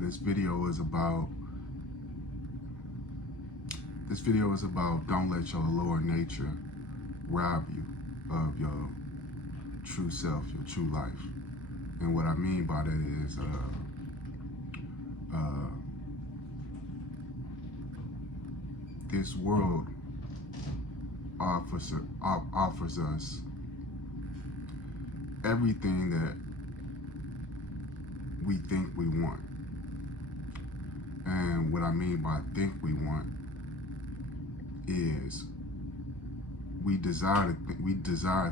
This video is about don't let your lower nature rob you of your true self, your true life. And what I mean by that is this world offers us everything that we think we want. And what I mean by think we want is we desire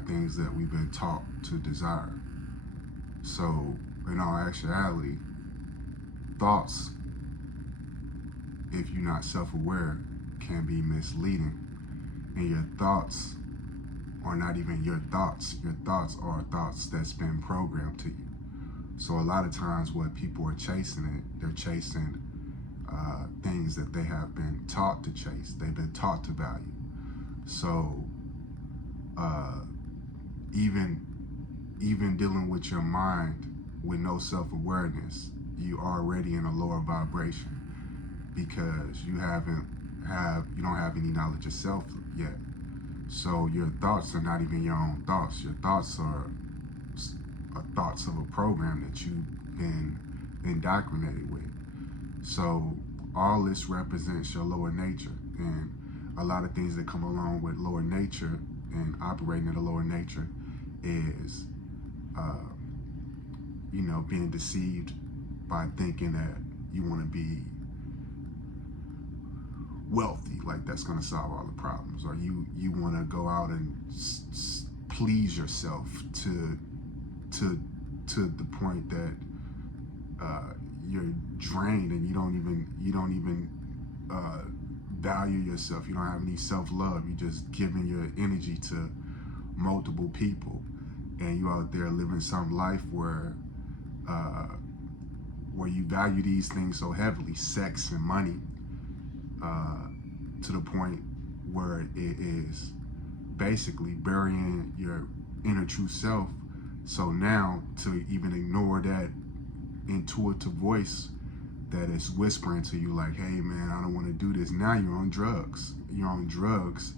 things that we've been taught to desire. So in all actuality, thoughts, if you're not self-aware, can be misleading. And your thoughts are not even your thoughts. Your thoughts are thoughts that's been programmed to you. So a lot of times what people are chasing, they're chasing things that they have been taught to chase. They've been taught to value. So even dealing with your mind with no self-awareness, you are already in a lower vibration because you don't have any knowledge of self yet. So your thoughts are not even your own thoughts. Your thoughts are thoughts of a program that you've been indoctrinated with. So all this represents your lower nature, and a lot of things that come along with lower nature and operating in a lower nature is being deceived by thinking that you want to be wealthy, like that's going to solve all the problems, or you want to go out and please yourself to the point that you're drained and you don't even value yourself. You don't have any self-love. You're just giving your energy to multiple people, and you out there living some life where you value these things so heavily, sex and money, to the point where it is basically burying your inner true self. So now to even ignore that intuitive voice that is whispering to you like, hey man, I don't want to do this. Now you're on drugs. You're on drugs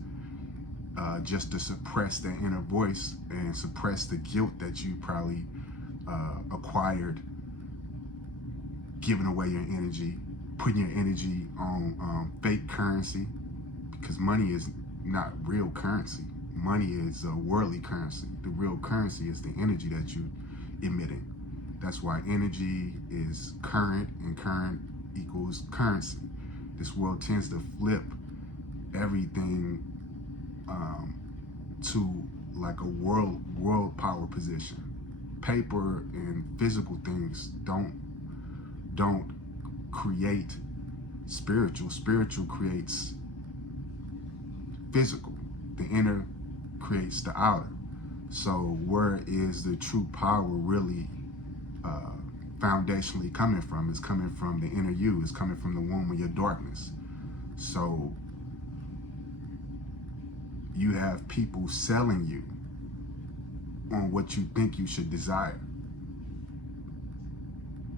just to suppress that inner voice and suppress the guilt that you probably acquired giving away your energy, putting your energy on fake currency, because money is not real currency. Money is a worldly currency. The real currency is the energy that you emitting. That's why energy is current, and current equals currency. This world tends to flip everything to like a world power position. Paper and physical things don't create spiritual. Spiritual creates physical. The inner creates the outer. So where is the true power really foundationally coming from? It's coming from the inner you. It's coming from the womb of your darkness. So you have people selling you on what you think you should desire,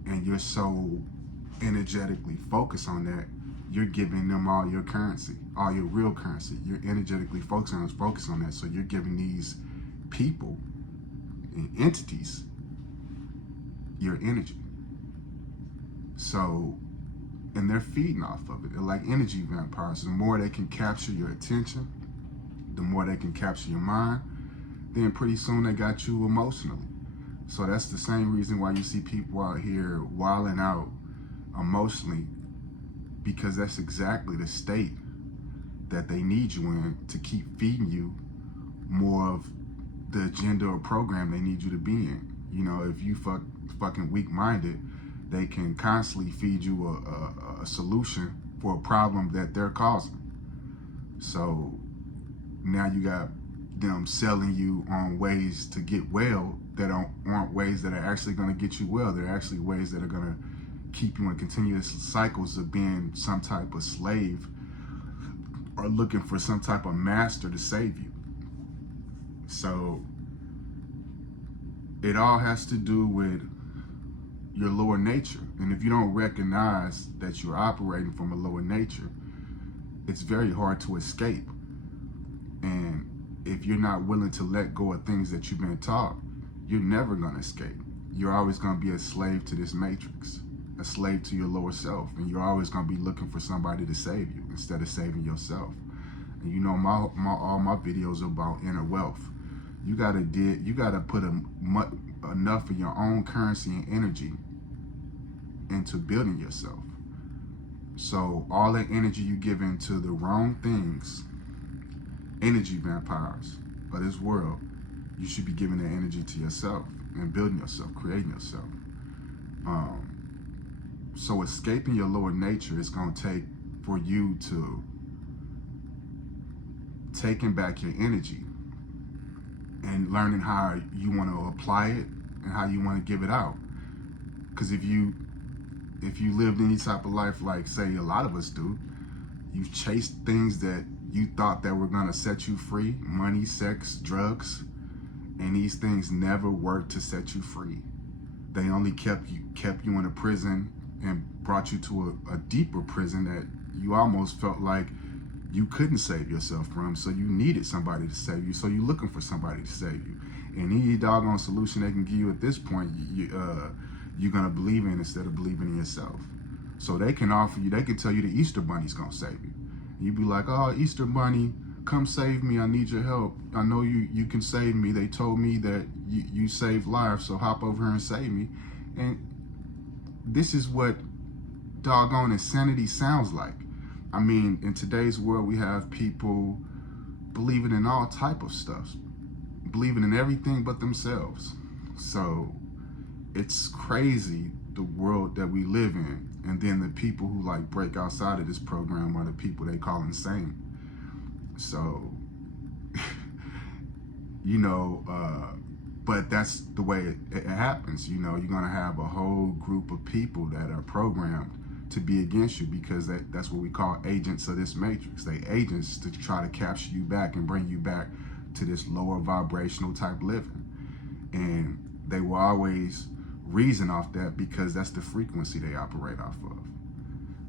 and you're so energetically focused on that, you're giving them all your currency, all your real currency. You're energetically focused on that. So you're giving these people and entities your energy. So, and they're feeding off of it. They're like energy vampires. The more they can capture your attention, the more they can capture your mind, then pretty soon they got you emotionally. So that's the same reason why you see people out here wilding out emotionally, because that's exactly the state that they need you in to keep feeding you more of the agenda or program they need you to be in. You know, if you fucking weak-minded, they can constantly feed you a solution for a problem that they're causing. So now you got them selling you on ways to get well that aren't ways that are actually going to get you well. They're actually ways that are going to keep you in continuous cycles of being some type of slave or looking for some type of master to save you. So it all has to do with your lower nature. And if you don't recognize that you're operating from a lower nature, it's very hard to escape. And if you're not willing to let go of things that you've been taught, you're never going to escape. You're always going to be a slave to this matrix, a slave to your lower self. And you're always going to be looking for somebody to save you instead of saving yourself. And you know, all my videos are about inner wealth. You gotta put enough of your own currency and energy into building yourself. So all that energy you give into the wrong things, energy vampires of this world, you should be giving that energy to yourself and building yourself, creating yourself. So escaping your lower nature is going to take for you to taking back your energy and learning how you want to apply it and how you want to give it out. Because if you lived any type of life like, say, a lot of us do, you've chased things that you thought that were going to set you free, money, sex, drugs, and these things never worked to set you free. They only kept you in a prison and brought you to a deeper prison that you almost felt like you couldn't save yourself from, so you needed somebody to save you, so you're looking for somebody to save you. And any doggone solution they can give you at this point, you're going to believe in instead of believing in yourself. So they can offer you, they can tell you the Easter Bunny's going to save you. You'd be like, oh, Easter Bunny, come save me. I need your help. I know you can save me. They told me that you save lives, so hop over here and save me. And this is what doggone insanity sounds like. I mean, in today's world, we have people believing in all type of stuff, believing in everything but themselves. So it's crazy, the world that we live in. And then the people who like break outside of this program are the people they call insane. So, you know, but that's the way it happens. You know, you're going to have a whole group of people that are programmed to be against you, because that's what we call agents of this matrix. They agents to try to capture you back and bring you back to this lower vibrational type living. And they will always reason off that because that's the frequency they operate off of.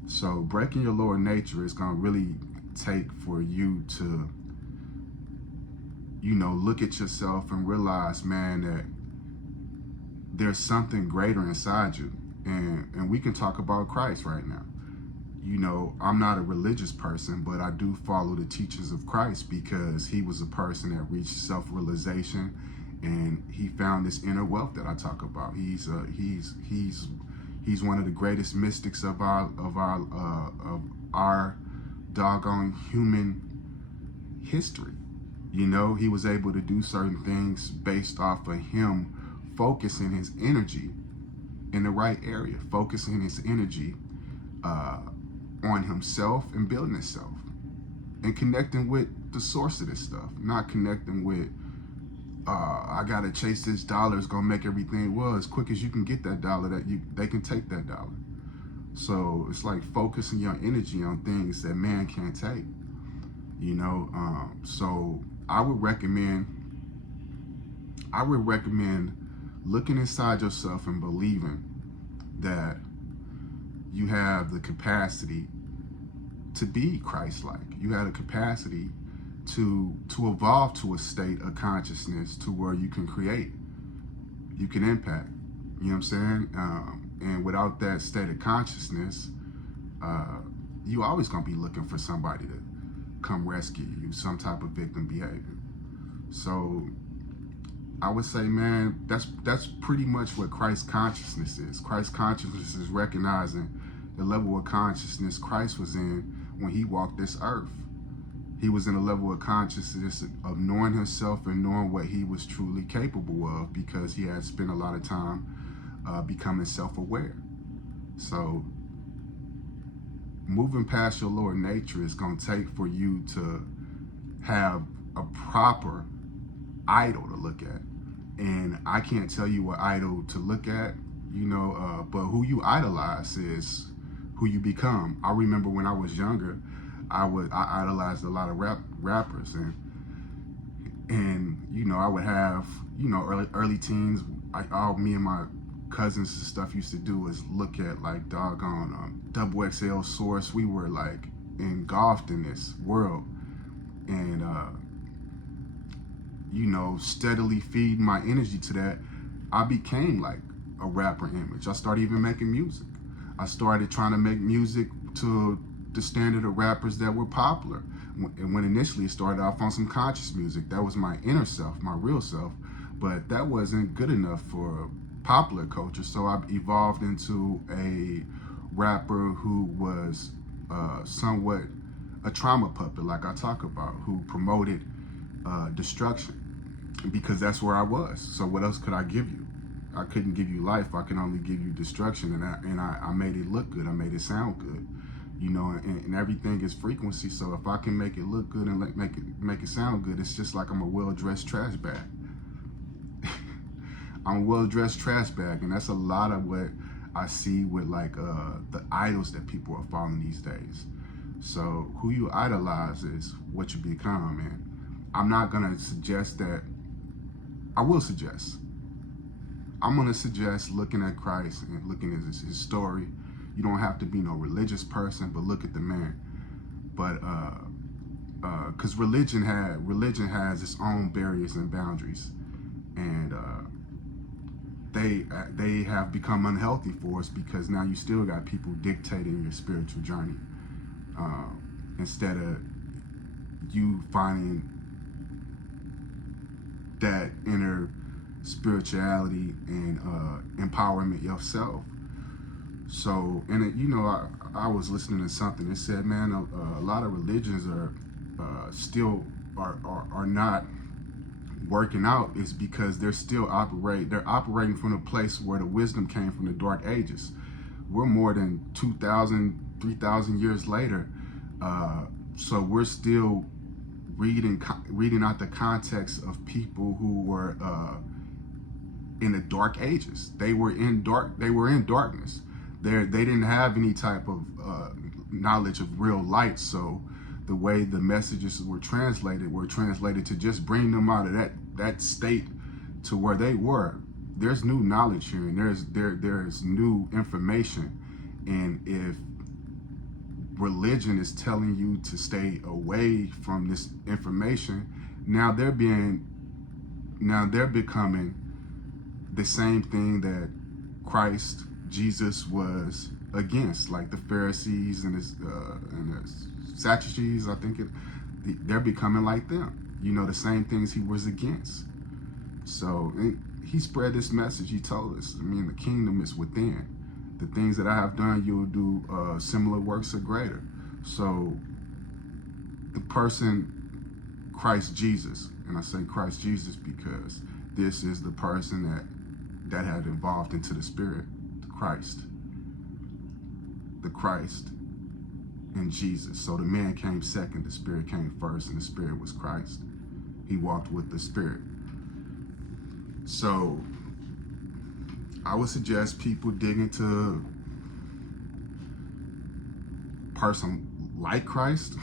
So breaking your lower nature is going to really take for you to, you know, look at yourself and realize, man, that there's something greater inside you. And we can talk about Christ right now. You know, I'm not a religious person, but I do follow the teachings of Christ, because he was a person that reached self-realization and he found this inner wealth that I talk about. He's one of the greatest mystics of our doggone human history. You know, he was able to do certain things based off of him focusing his energy in the right area, focusing his energy on himself and building himself and connecting with the source of this stuff, not connecting with, I gotta chase this dollar, it's gonna make everything. Well, as quick as you can get that dollar, they can take that dollar. So it's like focusing your energy on things that man can't take, you know. So I would recommend looking inside yourself and believing that you have the capacity to be Christ-like. You have the capacity to evolve to a state of consciousness to where you can create, you can impact. You know what I'm saying? And without that state of consciousness, you always gonna be looking for somebody to come rescue you, some type of victim behavior. So I would say, man, that's pretty much what Christ consciousness is. Christ consciousness is recognizing the level of consciousness Christ was in when he walked this earth. He was in a level of consciousness of knowing himself and knowing what he was truly capable of, because he had spent a lot of time becoming self-aware. So moving past your lower nature is going to take for you to have a proper idol to look at. And I can't tell you what idol to look at, you know, but who you idolize is who you become. I remember when I was younger, I idolized a lot of rappers, and you know, I would have, you know, early teens, me and my cousins and stuff used to do is look at like doggone double XL source. We were like engulfed in this world, and you know, steadily feeding my energy to that, I became like a rapper image. I started even making music. I started trying to make music to the standard of rappers that were popular. And when initially it started off on some conscious music, that was my inner self, my real self, but that wasn't good enough for popular culture. So I evolved into a rapper who was somewhat a trauma puppet, like I talk about, who promoted destruction, because that's where I was. So what else could I give you? I couldn't give you life. I can only give you destruction, and I made it look good. I made it sound good, you know. And everything is frequency. So if I can make it look good and make it sound good, it's just like I'm a well-dressed trash bag. I'm a well-dressed trash bag, and that's a lot of what I see with like the idols that people are following these days. So who you idolize is what you become, and I'm not gonna suggest that. I will suggest. I'm gonna suggest looking at Christ and looking at his story. You don't have to be no religious person, but look at the man. But because religion has its own barriers and boundaries, and they have become unhealthy for us, because now you still got people dictating your spiritual journey instead of you finding that inner spirituality and empowerment yourself. So, and it, you know, I was listening to something that said, man, a lot of religions are still are not working out, is because they're operating from a place where the wisdom came from the dark ages. We're more than 2,000, 3,000 years later, so we're still reading out the context of people who were in the dark ages. They were in darkness. They didn't have any type of knowledge of real light. So the way the messages were translated to just bring them out of that state to where they were. There's new knowledge here, and there's new information. And if religion is telling you to stay away from this information, now they're becoming the same thing that Christ, Jesus, was against, like the Pharisees and the Sadducees. I think they're becoming like them. You know, the same things he was against. So he spread this message. He told us, I mean, the kingdom is within. The things that I have done, you'll do similar works or greater. So the person, Christ Jesus, and I say Christ Jesus because this is the person that had evolved into the Spirit, the Christ and Jesus. So the man came second, the Spirit came first, and the Spirit was Christ. He walked with the Spirit. So I would suggest people dig into a person like Christ,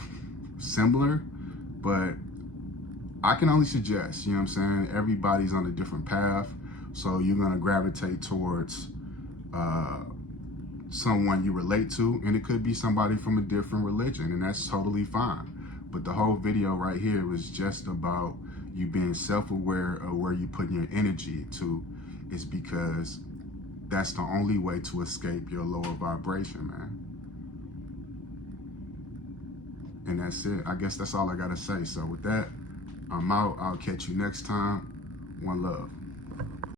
similar, but I can only suggest, you know what I'm saying? Everybody's on a different path, so you're gonna gravitate towards someone you relate to, and it could be somebody from a different religion, and that's totally fine. But the whole video right here was just about you being self-aware of where you put your energy to, is because that's the only way to escape your lower vibration, man. And that's it. I guess that's all I gotta say. So with that, I'm out. I'll catch you next time. One love.